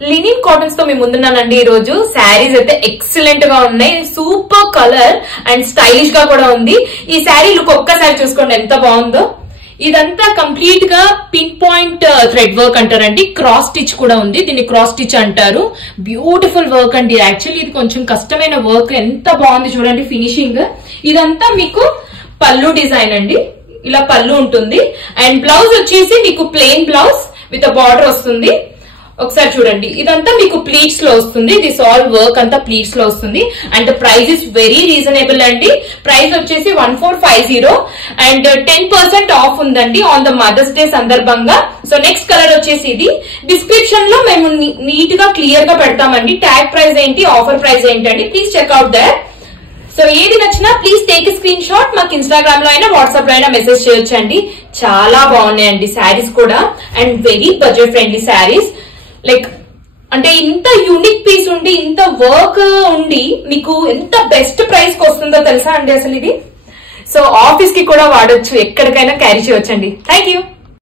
Linen cottons తో మేము ముందున్నానండి. ఈ రోజు శారీస్ అయితే ఎక్సలెంట్ గా ఉన్నాయి. సూపర్ కలర్ అండ్ స్టైలిష్ గా కూడా ఉంది. ఈ శారీ లుక్ ఒక్కసారి చూసుకోండి ఎంత బాగుందో. ఇదంతా కంప్లీట్ గా పిన్ పాయింట్ థ్రెడ్ వర్క్ అంటారండి. క్రాస్ స్టిచ్ కూడా ఉంది, దీన్ని క్రాస్ స్టిచ్ అంటారు. బ్యూటిఫుల్ వర్క్ అండి. యాక్చువల్లీ ఇది కొంచెం కష్టమైన వర్క్. ఎంత బాగుంది చూడండి ఫినిషింగ్. ఇదంతా మీకు పళ్ళు డిజైన్ అండి. ఇలా పళ్ళు ఉంటుంది అండ్ బ్లౌజ్ వచ్చేసి మీకు ప్లెయిన్ బ్లౌజ్ విత్ బార్డర్ వస్తుంది. ఒకసారి చూడండి, ఇదంతా మీకు ప్లీట్స్ లో వస్తుంది. దిస్ ఆల్ వర్క్ అంతా ప్లీట్స్ లో వస్తుంది and price is very reasonable అండి. ప్రైస్ వచ్చేసి 1450 అండ్ 10% ఆఫ్ ఉందండి ఆన్ ద మదర్స్ డే సందర్భంగా. సో నెక్స్ట్ కలర్ వచ్చేసి ఇది. డిస్క్రిప్షన్ లో మేము నీట్ గా క్లియర్ గా పెడతామండి. ట్యాగ్ ప్రైస్ ఏంటి, ఆఫర్ ప్రైస్ ఏంటండి, ప్లీజ్ చెక్అవుట్ దట్. సో ఏది నచ్చినా ప్లీజ్ టేక్ స్క్రీన్ షాట్. మాకు ఇన్స్టాగ్రామ్ లో అయినా వాట్సాప్ లో అయినా మెసేజ్ చేయొచ్చండి. చాలా బాగున్నాయండి శారీస్ కూడా and very budget friendly saris. Like అంటే ఇంత యూనిక్ పీస్ ఉండి ఇంత వర్క్ ఉండి మీకు ఎంత బెస్ట్ ప్రైస్ కి వస్తుందో తెలుసా అండి అసలు ఇది. సో ఆఫీస్ కి కూడా వాడొచ్చు, ఎక్కడికైనా క్యారీ చేయొచ్చండి. Thank you.